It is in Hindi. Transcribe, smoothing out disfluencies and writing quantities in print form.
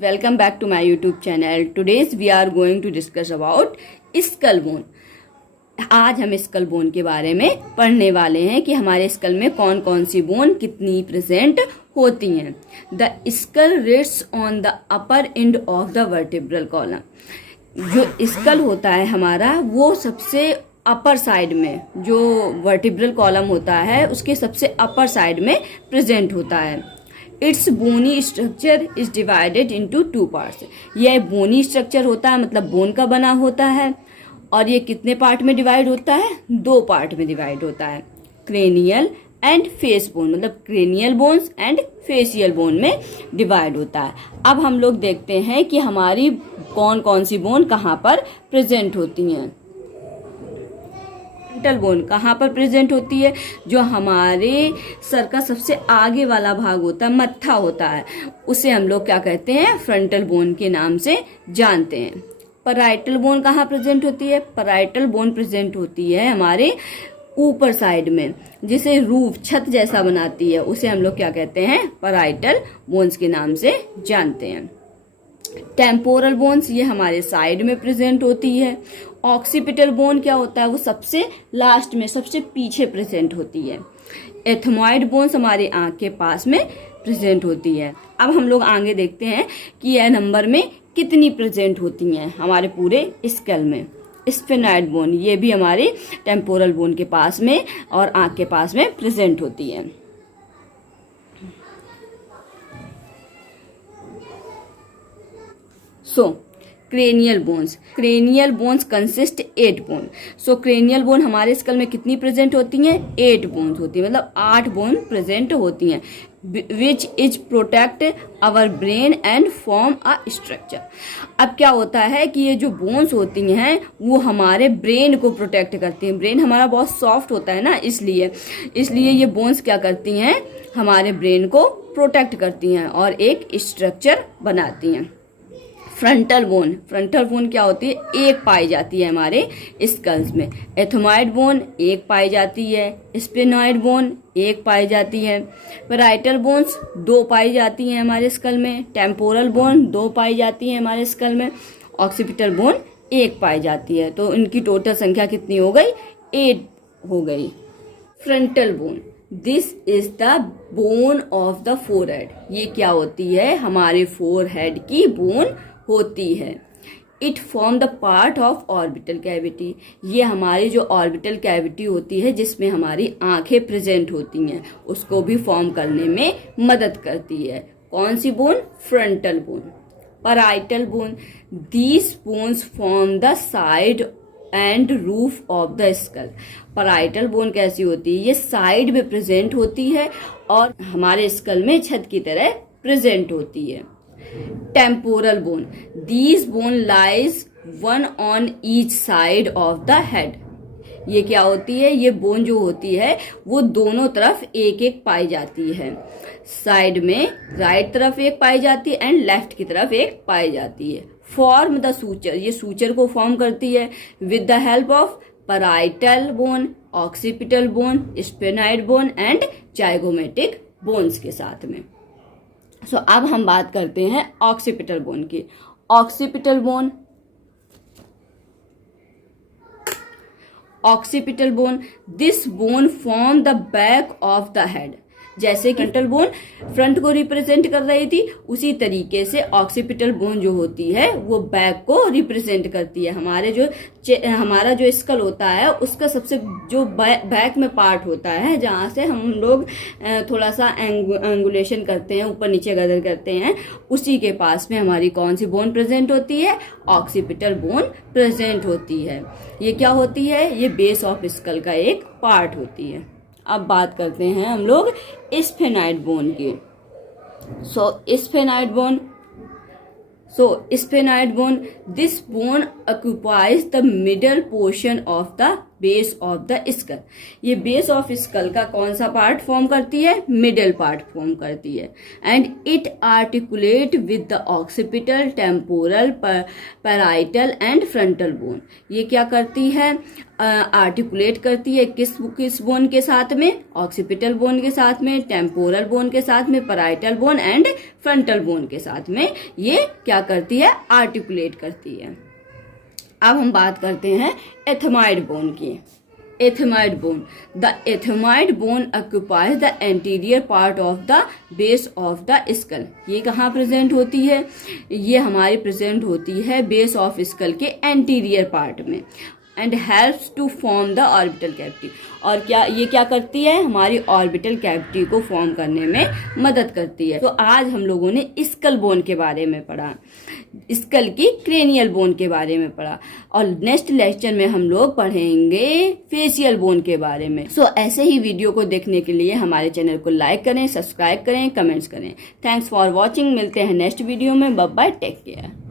Welcome back to my YouTube channel. Today we are going to discuss about skull bone. आज हम स्कल बोन के बारे में पढ़ने वाले हैं कि हमारे स्कल में कौन कौन सी बोन कितनी प्रेजेंट होती हैं. The skull rests on the upper end of the vertebral column. जो स्कल होता है हमारा वो सबसे अपर साइड में, जो वर्टिब्रल कॉलम होता है उसके सबसे अपर साइड में प्रेजेंट होता है. Its bony structure is divided into two parts. यह बोनी स्ट्रक्चर होता है, मतलब बोन का बना होता है. और ये कितने पार्ट में डिवाइड होता है? दो पार्ट में डिवाइड होता है. क्रेनियल एंड फेस बोन, मतलब cranial bones and facial bone में डिवाइड होता है. अब हम लोग देखते हैं कि हमारी कौन कौन सी बोन कहाँ पर प्रेजेंट होती हैं. फ्रंटल बोन कहाँ पर प्रेजेंट होती है? जो हमारे सर का सबसे आगे वाला भाग होता है, मत्था होता है, उसे हम लोग क्या कहते हैं? फ्रंटल बोन के नाम से जानते हैं. पैराइटल बोन कहाँ प्रेजेंट होती है? पैराइटल बोन प्रेजेंट होती है हमारे ऊपर साइड में, जिसे रूफ छत जैसा बनाती है, उसे हम लोग क्या कहते हैं? पैराइटल बोन्स के नाम से जानते हैं. टेम्पोरल बोन्स ये हमारे साइड में प्रेजेंट होती है. ऑक्सीपिटल बोन क्या होता है? वो सबसे लास्ट में, सबसे पीछे प्रेजेंट होती है. एथमॉइड बोन्स हमारे आंख के पास में प्रेजेंट होती है. अब हम लोग आगे देखते हैं कि यह नंबर में कितनी प्रेजेंट होती हैं हमारे पूरे स्कल में. स्फेनॉइड बोन ये भी हमारे टेम्पोरल बोन के पास में और आंख के पास में प्रेजेंट होती है. सो क्रेनियल बोन्स कंसिस्ट 8 बोन. सो क्रेनियल बोन हमारे स्कल में कितनी प्रेजेंट होती हैं? 8 बोन्स होती हैं, मतलब 8 बोन प्रेजेंट होती हैं. Which is protect our brain and form a structure. अब क्या होता है कि ये जो बोन्स होती हैं वो हमारे ब्रेन को प्रोटेक्ट करती हैं. ब्रेन हमारा बहुत सॉफ्ट होता है ना, इसलिए ये बोन्स क्या करती हैं? हमारे ब्रेन को प्रोटेक्ट करती हैं और एक स्ट्रक्चर बनाती हैं. फ्रंटल बोन क्या होती है? एक पाई जाती है हमारे स्कल्स में. एथमॉइड बोन एक पाई जाती है. स्फेनॉइड बोन एक पाई जाती है. पैराइटल बोन्स 2 पाई जाती हैं हमारे स्कल में. टेम्पोरल बोन 2 पाई जाती है हमारे स्कल में. ऑक्सीपिटल बोन 1 पाई जाती है. तो इनकी टोटल संख्या कितनी हो गई? 8 हो गई. Frontal bone, this is the bone of the forehead. ये क्या होती है? हमारे फोरहेड की बोन होती है. It form the part of orbital cavity. ये हमारी जो ऑर्बिटल कैविटी होती है जिसमें हमारी आंखें प्रेजेंट होती हैं, उसको भी फॉर्म करने में मदद करती है. कौन सी bone? Frontal bone. Parietal bone, these bones form the side and roof of the skull. Parietal bone कैसी होती है? ये साइड में प्रेजेंट होती है और हमारे स्कल में छत की तरह प्रेजेंट होती है. Temporal bone, these bone lies one on each side of the head. ये क्या होती है? ये बोन जो होती है वो दोनों तरफ एक एक पाई जाती है. साइड में राइट तरफ एक पाई जाती है एंड लेफ्ट की तरफ एक पाई जाती है. फॉर्म द सूचर, ये सूचर को फॉर्म करती है with the help of parietal bone, occipital bone, sphenoid bone and zygomatic bones के साथ में. सो अब हम बात करते हैं ऑक्सीपिटल बोन की. Occipital bone, this bone form the back of the head. जैसे कि फ्रंटल बोन फ्रंट को रिप्रेजेंट कर रही थी, उसी तरीके से ऑक्सीपिटल बोन जो होती है वो बैक को रिप्रेजेंट करती है. हमारा जो स्कल होता है उसका सबसे जो बैक में पार्ट होता है, जहाँ से हम लोग थोड़ा सा एंगुलेशन करते हैं, ऊपर नीचे गर्दन करते हैं, उसी के पास में हमारी कौन सी बोन प्रेजेंट होती है? ऑक्सीपिटल बोन प्रेजेंट होती है. ये क्या होती है? ये बेस ऑफ स्कल का एक पार्ट होती है. अब बात करते हैं हम लोग स्फेनॉइड बोन की. Sphenoid bone, this bone occupies the middle portion of the base of the skull. ये बेस ऑफ स्कल का कौन सा पार्ट फॉर्म करती है? मिडिल पार्ट फॉर्म करती है। And it articulate with the occipital, temporal, parietal and frontal bone. ये क्या करती है? आर्टिकुलेट करती है किस बोन के साथ में? ऑक्सीपिटल बोन के साथ में, टेम्पोरल बोन के साथ में, parietal bone and frontal bone के साथ में ये क्या करती है? आर्टिकुलेट करती है। अब हम बात करते हैं एथमाइड बोन की। Ethmoid bone, the ethmoid bone occupies the anterior part of the base of the skull. ये कहाँ प्रेजेंट होती है? ये हमारी प्रेजेंट होती है बेस ऑफ स्कल के एंटीरियर पार्ट में। And helps to form the orbital cavity. और ये क्या करती है? हमारी ऑर्बिटल कैविटी को फॉर्म करने में मदद करती है। तो आज हम लोगों ने स्कल बोन के बारे में पढ़ा, स्कल की क्रेनियल बोन के बारे में पढ़ा, और नेक्स्ट लेक्चर में हम लोग पढ़ेंगे फेशियल बोन के बारे में। ऐसे ही वीडियो को देखने के लिए हमारे चैनल को लाइक करें, सब्सक्राइब करें, कमेंट्स करें। Thanks for watching. मिलते हैं नेक्स्ट वीडियो में। Bye bye, take care.